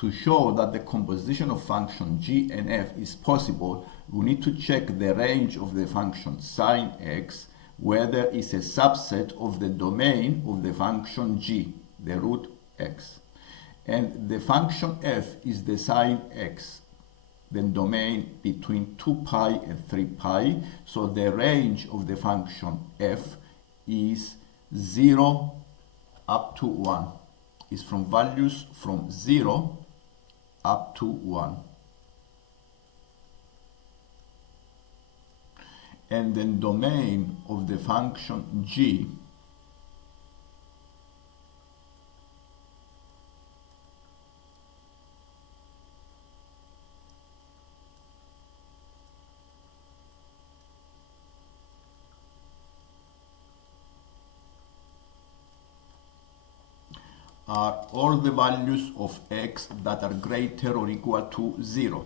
To show that the composition of function g and f is possible, we need to check the range of the function sine x, whether it's a subset of the domain of the function g, the root x. And the function f is the sine x, the domain between 2 pi and 3 pi. So the range of the function f is 0 up to 1. Is from values from 0 up to 1. And the domain of the function g are all the values of x that are greater or equal to 0.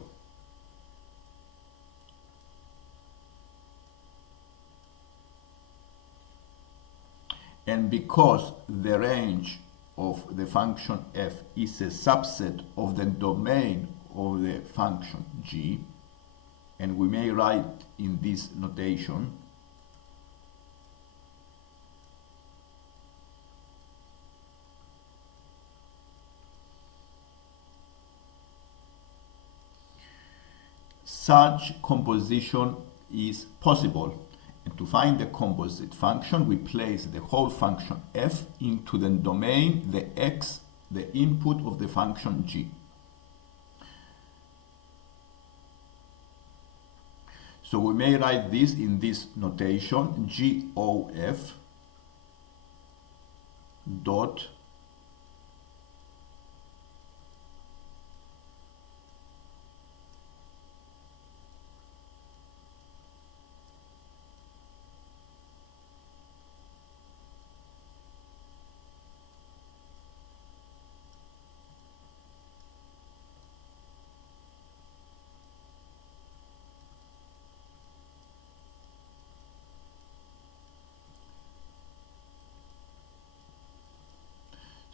And because the range of the function f is a subset of the domain of the function g, and we may write in this notation, such composition is possible. And to find the composite function, we place the whole function f into the domain, the x, the input of the function g. So we may write this in this notation, g of f dot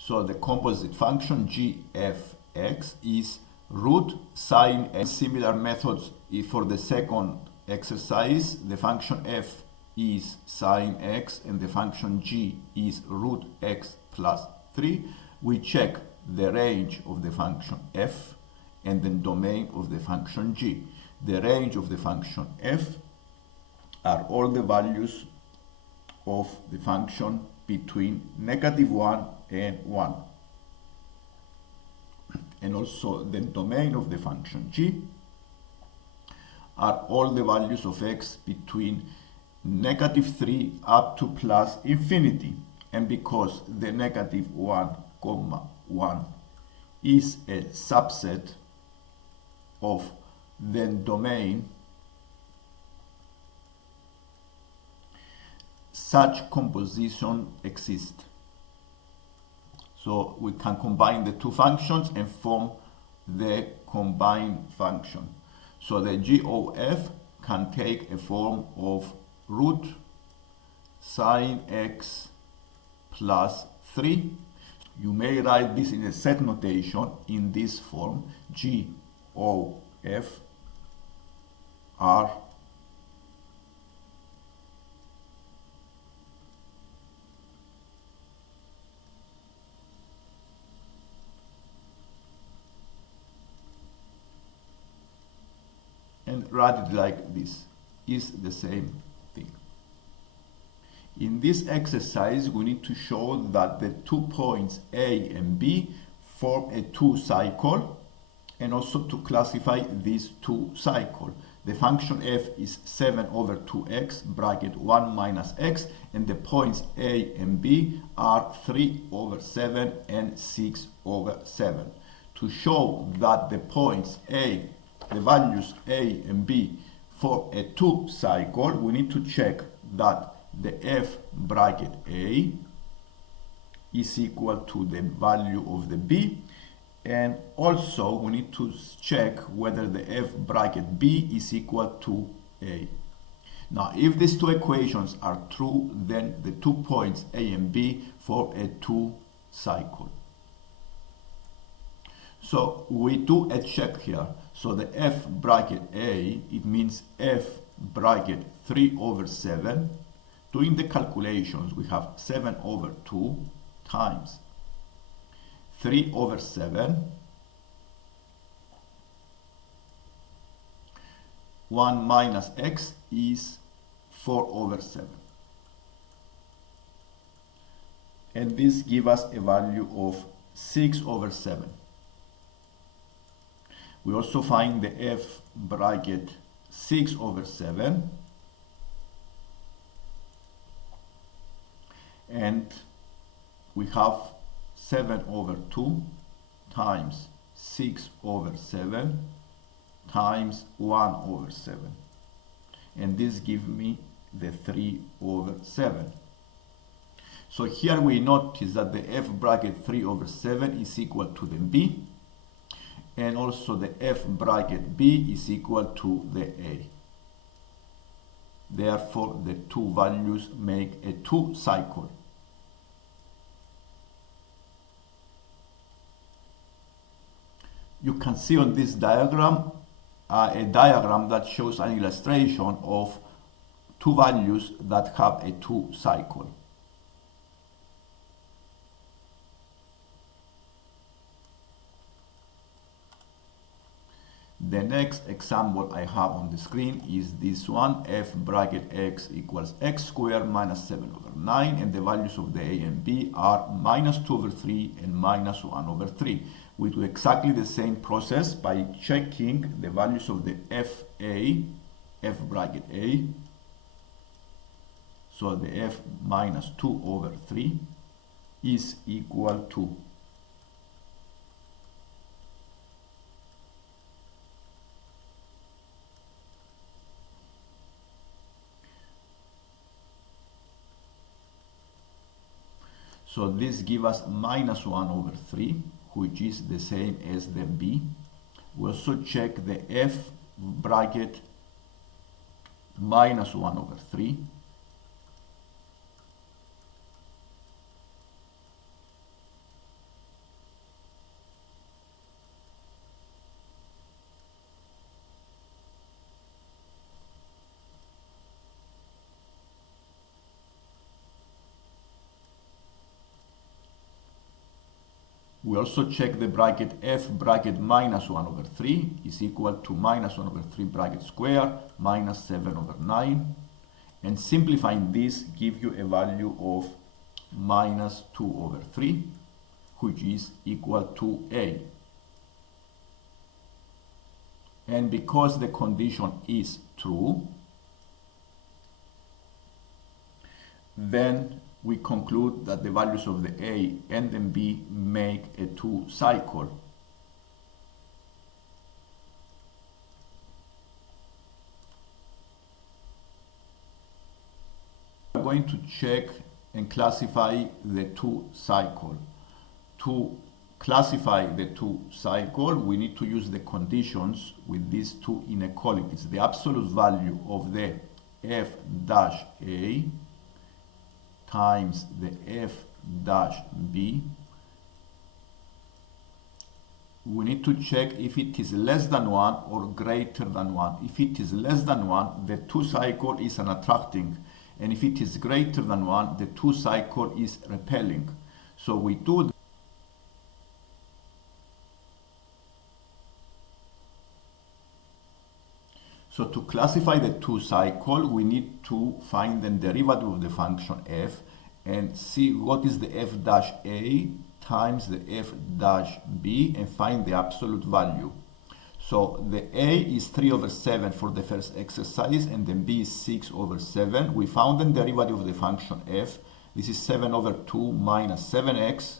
So the composite function g(f(x) is root sine x. Similar methods for the second exercise. The function f is sine x and the function g is root x plus 3. We check the range of the function f and the domain of the function g. The range of the function f are all the values of the function between -1 and 1. And also the domain of the function g are all the values of x between -3 up to plus infinity. And because the -1, 1 is a subset of the domain, such composition exists. So we can combine the two functions and form the combined function. So the g of f can take a form of root sine x plus 3. You may write this in a set notation in this form, g of f are and write it like this, is the same thing. In this exercise, we need to show that the 2 points A and B form a 2 cycle, and also to classify these 2 cycles. The function f is 7 over 2x bracket 1 minus x, and the points A and B are 3 over 7 and 6 over 7. To show that the points A, the values A and B for a 2 cycle, we need to check that the f bracket A is equal to the value of the B, and also we need to check whether the f bracket B is equal to A. Now, if these two equations are true, then the 2 points A and B for a 2 cycle. So we do a check here. So the f bracket a, it means f bracket 3 over 7. Doing the calculations, we have 7 over 2 times 3 over 7. 1 minus x is 4 over 7. And this gives us a value of 6 over 7. We also find the f bracket 6 over 7. And we have 7 over 2 times 6 over 7 times 1 over 7. And this gives me the 3 over 7. So here we notice that the f bracket 3 over 7 is equal to the b, and also the f bracket b is equal to the a. Therefore, the two values make a 2 cycle. You can see on this diagram a diagram that shows an illustration of two values that have a 2 cycle. The next example I have on the screen is this one, f bracket x equals x squared minus 7 over 9, and the values of the a and b are minus 2 over 3 and minus 1 over 3. We do exactly the same process by checking the values of the f bracket a. So the f minus 2 over 3 is equal to So this gives us minus 1 over 3, which is the same as the b. We also check the f bracket minus 1 over 3. We also check the bracket f bracket minus 1 over 3 is equal to minus 1 over 3 bracket square minus 7 over 9. And simplifying this gives you a value of minus 2 over 3, which is equal to a. And because the condition is true, then we conclude that the values of the a and the b make a 2 cycle. We are going to check and classify the 2 cycle. To classify the 2 cycle, we need to use the conditions with these two inequalities. The absolute value of the f dash a times the f dash b. We need to check if it is less than 1 or greater than 1. If it is less than 1, the 2 cycle is unattracting, and if it is greater than 1, the 2 cycle is repelling. So we do So to classify the 2 cycle, we need to find the derivative of the function f and see what is the f dash a times the f dash b and find the absolute value. So the a is 3 over 7 for the first exercise, and then b is 6 over 7. We found the derivative of the function f. This is 7 over 2 minus 7x.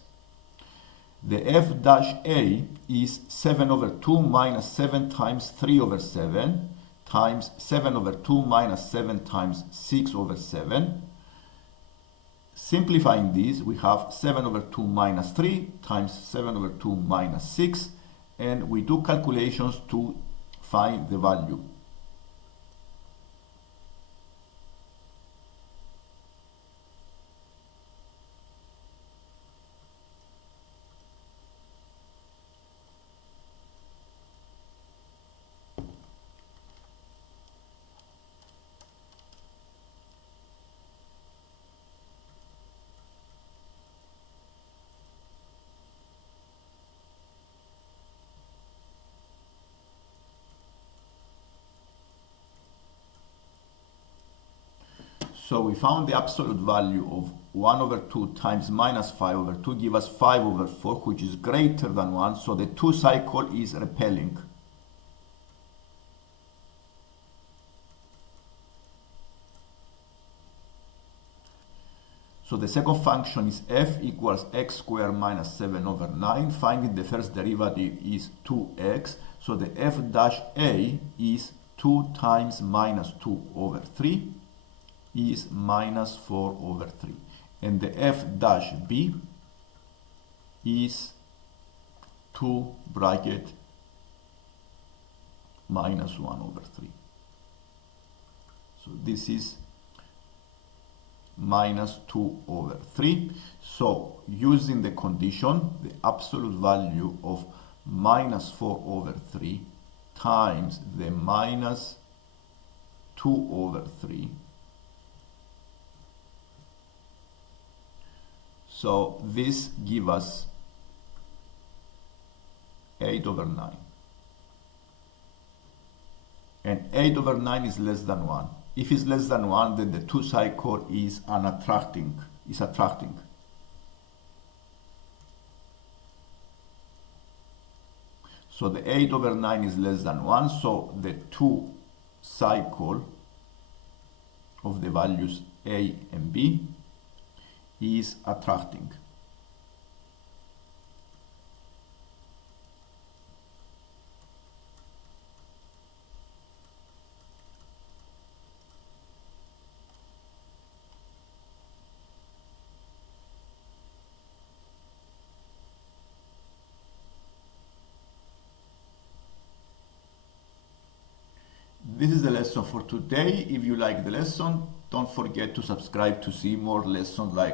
The f dash a is 7 over 2 minus 7 times 3 over 7 times 7 over 2 minus 7 times 6 over 7. Simplifying this, we have 7 over 2 minus 3 times 7 over 2 minus 6, and we do calculations to find the value. So we found the absolute value of 1 over 2 times minus 5 over 2 give us 5 over 4, which is greater than 1, so the 2 cycle is repelling. So the second function is f equals x squared minus 7 over 9. Finding the first derivative is 2x. So the f dash a is 2 times minus 2 over 3 is minus 4 over 3. And the f dash b is 2 bracket minus 1 over 3. So this is minus 2 over 3. So using the condition, the absolute value of minus 4 over 3 times the minus 2 over 3. So this gives us 8 over 9. And 8 over 9 is less than 1. If it's less than 1, then the 2 cycle is attracting. So the 8 over 9 is less than 1, so the 2 cycle of the values a and b is attracting. This is the lesson for today. If you like the lesson, don't forget to subscribe to see more lessons like